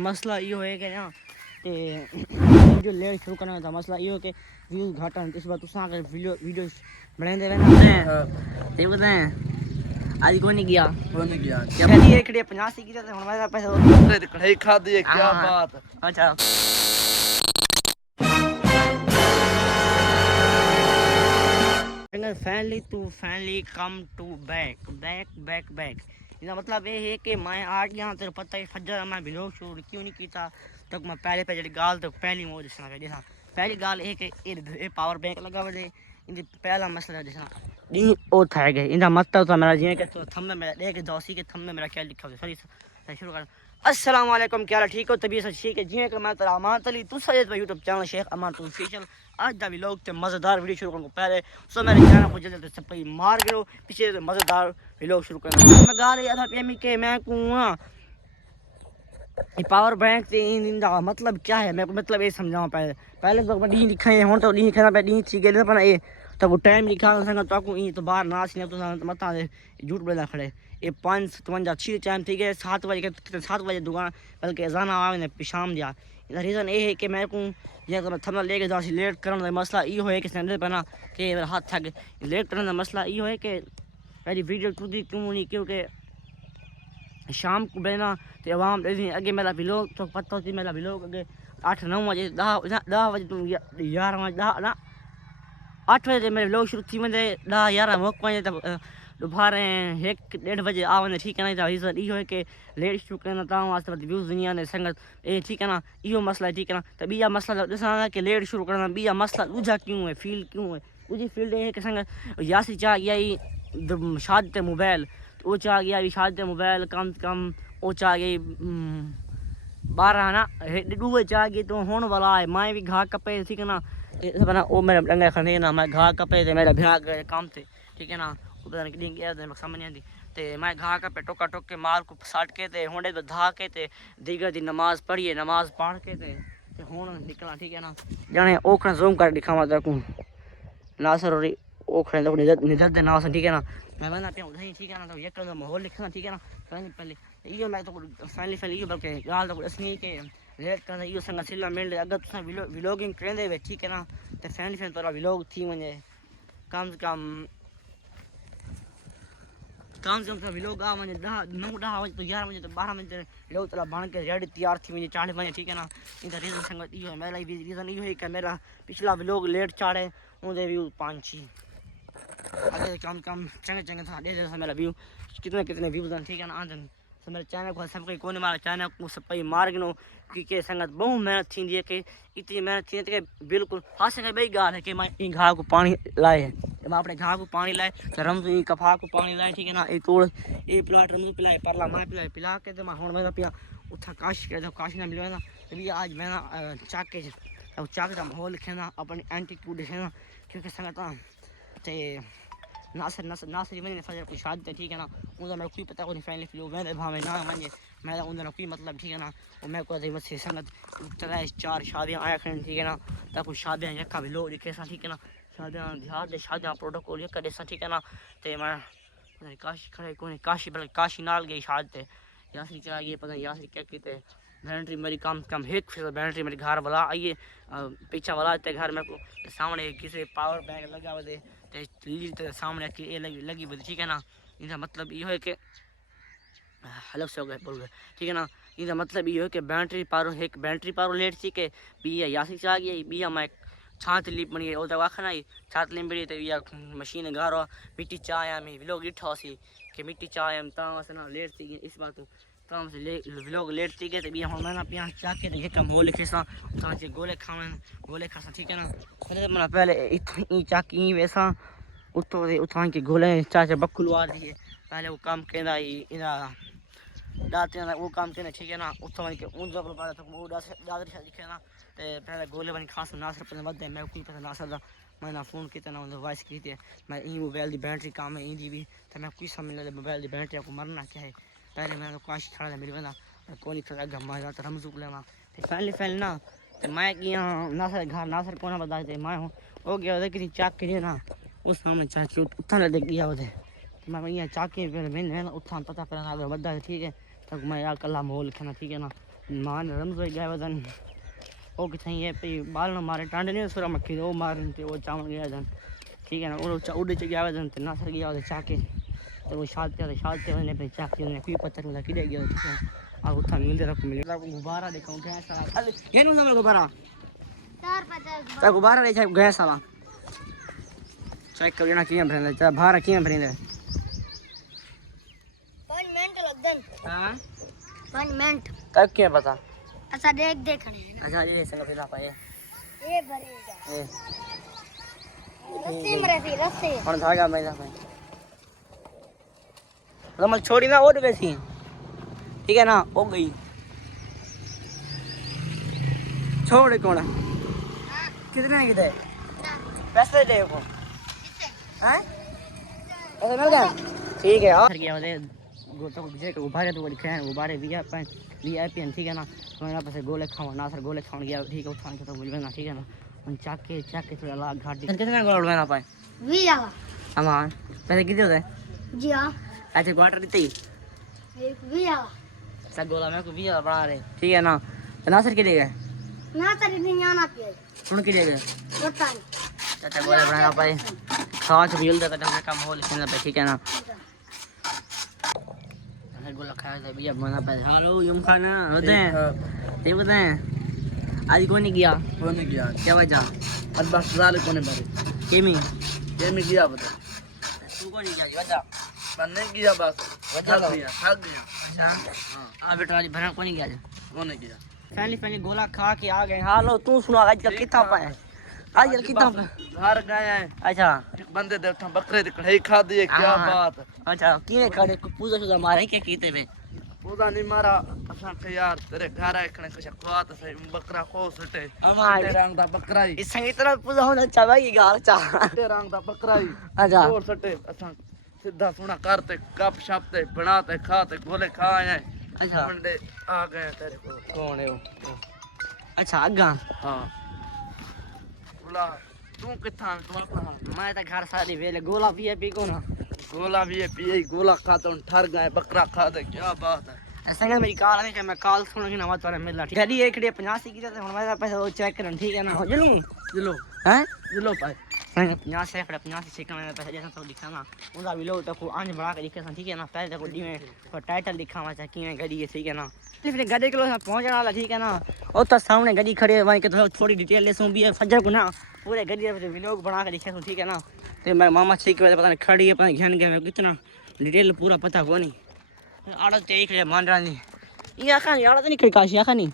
मसला यो है कि ना ते जो लेट शुरू करना था मसला यो कि व्यूज घट आने इस बार तुसा अगर वीडियो बनाते रहना ते बताएं आज कौन नहीं गया क्या ये एकड़े 85 की तो हमारे पैसे अरे कढ़ाई खा दिए क्या बात। अच्छा finally come to back इसका मतलब ये है कि मैं आज यहाँ तेरे पता है फजर मैं व्लॉग शुरू क्यों नहीं किया तक मैं पहले पे जड़ी गाल तो पहली मौज सुना के देखा पहली गाल है कि ये पावर बैंक लगा हुआ है इन पहला मसला देखना डी ओ था गए इनका मतलब तो मेरा जी के तो थंब में मेरा देख दोसी के थंब में मेरा क्या लिखा हुआ सॉरी शुरू कर अस्सलाम वालेकुम क्या ठीक हो तबीयत ठीक है जी के मैं तेरा अमान अली तू सजे तो यूट्यूब चैनल शेख अमान तू ऑफिशियल आज दा व्लॉग ते मजेदार वीडियो शुरू करने को पहले सो मेरे चैनल को जल्दी से सब मार गिरो पीछे से मजेदार व्लॉग शुरू करना मैं गा रहा था पीएम के मैं कुआं ये पावर बैंक से इनका मतलब क्या है मैं मतलब ये समझाऊं पहले तो डी लिखा है हुन तो डी लिखना पे डी ठीक है पर ये तो टाइम लिखा संग तो को तो बाहर नाच ने तो मता झूठ बोला खड़े ये 5:57 6 टाइम ठीक है 7 बजे के 7 बजे दुकान बल्कि अजान आवे ने शाम दिया इसका रीज़न ये है कि मैं को ये तो थंबनेल लेके जा लेट करने का मसला ये है कि संडे बना कि हाथ थक लेट करने का मसला ये है कि पहली वीडियो टूटी क्यों नहीं क्योंकि शाम को बना तो आवाम अगे मेरा व्लॉग तो पता होती मेरा व्लॉग अगे 8-9 बजे 10 बजे तुम 11 बजे 8 बजे मेरे व्लॉग शुरू थी वञे 10-11 वक़्तु वञे त दोपहर 1-1:30 बजे आ वञे ठीक है ना रीज़न इहो है कि लेट शुरू करना तव्हां वास्ते व्यूज़ दुनिया ने संगत ए ठीक है ना इहो मसला है ठीक है ना तो ॿिया मसला ॾिसण कि लेट शुरू करना ॿिया मसला दूजा क्यों है फील क्यों है दूजी फील्ड है कि संगत यासी चाह गया ही शादी ते मोबाइल वो चाह गया भी शादी मोबाइल कम से कम वो चाह गई 12 ना डूबे चाह गई तो होने वाला है मैं भी घा कपे ठीक है ना बना वो मेरा डंगा खड़े ना मैं घा कपे थे मेरा भ्याग गए काम थे ठीक है ना वो पता नहीं कितनी गया था समझ नहीं आती ते मैं घा कपे टोका टोक के मार को साट के थे होंडे तो धा के थे दीगर दी नमाज पढ़िए नमाज पढ़ के थे होने निकला ठीक है ना जाने ओखना जूम कर दिखावा तक नासर और ओखने तो निजत दे नासर ठीक है ना मैं बना पे उधर ठीक है ना तो ये कर माहौल लिखना ठीक है ना पहले ये मैं तो फाइनली ये बल्कि गाल तो असली के लेट करना ये संग सिला मिल अगर तुसा व्लॉगिंग करंदे वे ठीक है ना तो फाइनली तोरा व्लॉग थी वने कम से कम व्लॉग आ वने 9-10 बजे तो 11 बजे तो 12 बजे व्लॉग तोरा बन के रेडी तैयार थी वने चाढ़ वने ठीक है ना इन रीजन संग ये मेरा रीजन ये है कि मेरा पिछला व्लॉग लेट चाढ़े उनके व्यू 5-6 अगर कम चंगे था दे मेरा व्यू कितने व्यूज ठीक है ना आंदन तो मेरे चैनल को सब कोई मारा चैनल को सब मार गिनो कि संगत बहुत मेहनत थी है कि इतनी मेहनत थी कि बिल्कुल हाँ संग बई गाल है कि मैं इन घाह को पानी लाए है मैं अपने घाह को पानी लाए तो रमजू कफा को पानी लाए ठीक है ना ये तोड़ ये प्लाट रमजू पिलाए परला मैं पिला के तो मैं हूँ मैं पिया उठा काश कर काश ना मिले ना तभी आज मैं ना चाके चाक का माहौल लिखे अपनी एंटीट्यूड दिखे ना क्योंकि संगत नासर मैंने फजर को शादी ठीक है ना उनका मेरा कोई पता नहीं फाइनली फ्लो मैं भावे ना मने मेरा उनका कोई मतलब ठीक है ना और मैं कोई बस संगत 3-4 शादियां आया खन ठीक है ना ताकि शादियां यका भी लो लिखे सा ठीक है ना शादियां ध्यान दे शादियां प्रोटोकॉल यका दे सा ठीक है ना ते मैं काशी खड़े कोई काशी बल्कि काशी नाल गई शादी ते यासरी चला गई पता नहीं यासरी क्या कहते बैटरी मेरी कम से कम 1% बैटरी मेरे घर वाला आइए पीछा वाला ते घर में सामने किसी पावर बैंक लगा हुआ ते सामने की लगी हुई ठीक है ना इनका मतलब ये है कि अलग से हो गए बोल गए ठीक है ना इनका मतलब ये है कि बैटरी पारो लेट थी कि बिया यासी चाह गई बिया मैं छात लीप बनी गई वाखना छात लीप बड़ी तो या मशीन गारो मिट्टी चाय में लोग इठा सी कि मिट्टी चाय ना लेट थी इस बात तमाम से लोग लेट थी गए तो बिया हम ना पिया चाह के ये कम हो लिखे सा गोले खासा ठीक है ना पहले तो पहले इतनी चाकी वैसा उठा के गोले चाचा बकुलवा दिए पहले वो काम कहना इना दाते वो काम कहना ठीक है ना उठा के उन जब पाया तो वो दादरी दिखे ना ते पहले गोले बनी खास नासर पर बदे मैं कोई पता नासर दा मैंने फोन किया ना वॉइस की थी मैं ई मोबाइल की बैटरी काम है इंदी भी तो मैं कोई समझ लगे मोबाइल की बैटरी को मरना क्या है पहले मैं तो काश खड़ा मेरी बंदा कोई खड़ा गम्मा जाता रमजूक लेवा पहले ना तो मैं किया नासर कौन बता दे मैं हो गया उधर किसी चाक के ना उस सामने चाकी उठा देख गया उधर मैं यहाँ चाकी मैंने उठा पता करना बदा ठीक है तक मैं यार कला माहौल लिखना ठीक है ना मान रमज़ो गया वजन वो किथे ये पे बाल न मारे टांडे नहीं सुरा मक्खी वो मारन ते वो चावल गया वजन ठीक है ना वो उड़ च गया वजन ते नासर गया वो चाके तो वो शालते वने पे चाके ने कोई पत्थर में किदे गया ठीक है आ उठा मिलदे रख मिले गुब्बारा देखो गैस साला अरे ये नु समझ गुब्बारा 450 ता गुब्बारा ले गैस साला चेक कर लेना किया भरने चा भारा किया भरने 5 मिनट लगदन हां 5 मिनट तब क्या पता अच्छा देख खड़े हैं अच्छा ये संग फिर पाए ये भरेगा ए रस्सी में रहती रस्सी और धागा में ना भाई रमल छोड़ी ना ओड वैसी ठीक है ना हो गई छोड़ कौन कितने कितने पैसे दे को हैं ऐसा मिल गया ठीक है और क्या बोले गोतो विजय के गुब्बारे तो लिखे हैं गुब्बारे वीआईपी ठीक है ना तो मेरा पास गोले खावा ना सर गोले खाने गया ठीक है उठाने के तो बोल ना ठीक है ना उन चाके थोड़ा लाग घाट कितने गोल बना पाए 20 आला अमान पैसे कितने होते हैं जी हां ऐसे क्वार्टर देते ही एक 20 आला सब गोला मेरे को 20 बना रहे ठीक है ना तो नासर के लिए गए ना तेरी दुनिया ना पे सुन के लिए गए पता नहीं चाचा गोले बनाना पाए खास भी जल्दी करने काम हो लिखने पे ठीक है ना गोला खाया था भैया बना पाए हेलो युम खाना होते हैं ठीक होते हैं आज कौन नहीं गया क्या वजह अब बस साले कोने भरे केमी ये में किया बता तू कौन नहीं गया वजह मैंने किया बस वजह थक गया अच्छा आ बेटा आज भरा कौन नहीं गया कोने किया पहले गोला खा के आ गए हालो तू सुना आज तक कितना पाए आज तक कितना घर गए हैं अच्छा एक बंदे दे उठा बकरे दी कढ़ाई खा दी क्या बात अच्छा किने करे पूजा शुदा मारे के कीते वे पूरा नहीं मारा असा के यार तेरे घर आए खने कुछ खवात सही बकरा खो सटे हमारे तेरे रंग दा बकरा ही इस संगी तरह पूजा होना चाहिए गाल चा तेरे रंग दा बकरा ही अच्छा और सटे असा सीधा सुना करते गप शप ते बनाते खाते गोले खाए अच्छा बंदे आ गए तेरे को कौन है वो अच्छा आगा हां बोला तू किथा मैं तो घर सारी वेले गोला पी को ना गोला भी है पिए गोला खाता हूं ठर गए बकरा खाते क्या बात है संग मेरी कार आने के मैं कॉल सुन के ना वात मिला ठीक है डी एक 85 की तो मैं पैसा वो चेक करन ठीक है ना हो जलू जिलो हैं जिलो पाए संग 50 से 85 से में पैसा जैसा सब लिखा ना उनका भी लोग तो आंज बना के लिखे ठीक है ना पहले तो डी में टाइटल लिखा हुआ चाहिए कि गाड़ी है ठीक है ना फिर गाड़ी के लोग पहुंचने वाला ठीक है ना और तो सामने गाड़ी खड़े वहीं के तो थोड़ी डिटेल ले सुन भी है फजर को ना पूरे गाड़ी पे व्लॉग बना के लिखे ठीक है ना तो मेरे मामा ठीक के पता नहीं खड़ी है पता नहीं घन गए कितना डिटेल पूरा पता को नहीं आड़त ते एक मान रहा नहीं ये आखा नहीं आड़त नहीं खड़ी काशी आखा नहीं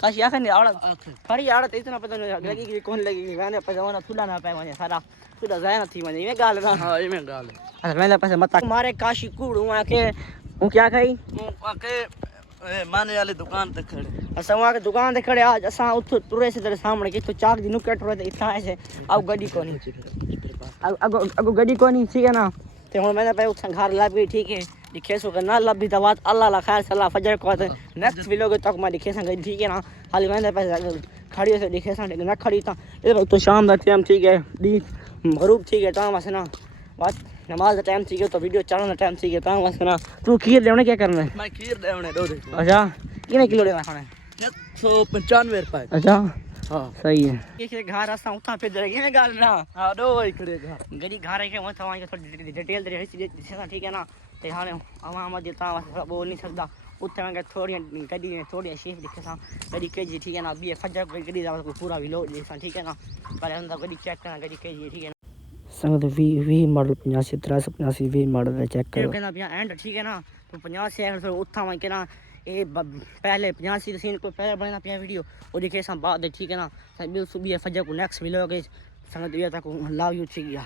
काशी आखा नहीं आड़त खड़ी आड़त इतना पता नहीं लगी कि कौन लगेगी मैंने पता ना खुला ना पाए वने सारा खुला जाए ना थी वने ये गाल ना हां ये में गाल अच्छा मैंने पैसे मत मारे काशी कूड़ हुआ के वो क्या खाई आके माने वाली दुकान ते खड़े असां वहाँ के दुकान ते खड़े आज असां उठ तुरे से तेरे सामने कि तो चाक दी नुकट रोते इतना ऐसे अब गाड़ी कोनी अब गाड़ी कोनी ठीक है ना ते हुन मैंने पे उठ घर ला भी ठीक है दिखे सो ना लब भी दवात अल्लाह ला खैर सल्ला फजर को नेक्स्ट वीडियो तक मैं दिखे सा गई ठीक है ना हाल मैंने पे खड़ी से दिखे सा ना खड़ी था ये तो शाम दा टाइम ठीक है दी मगरूब ठीक है टाइम वसना बात नमाज का टाइम ठीक है तो वीडियो चलाने का टाइम ठीक है टाइम वसना तू खीर देवने क्या करना है मैं खीर देवने दो दे अच्छा कितने किलो लेना खाना 195 रुपए अच्छा हां सही है ये घर रास्ता उठा पे जरा ये गाल ना हां दो ही खड़े घर गड़ी घर के वहां वहां थोड़ी डिटेल दे ठीक है ना ते हाने आवा मत देता बोल नहीं सकता उठे में थोड़ी गड्डी में थोड़ी शेफ दिखे सा गड्डी के जी ठीक है ना बी फजर गड्डी जा पूरा विलो जैसा ठीक है ना पहले अंदर गड्डी चेक करना गड्डी के जी ठीक है संगत V model 85 385 V model check करो कहना भैया एंड ठीक है ना तो 50 से फिर उठा वहां के ना ये पहले 85 सीन को पहले बनाना पिया वीडियो और दिखे सा बाद ठीक है ना सब सुबह फजर को नेक्स्ट व्लॉग संगत ये तक लव यू ठीक है।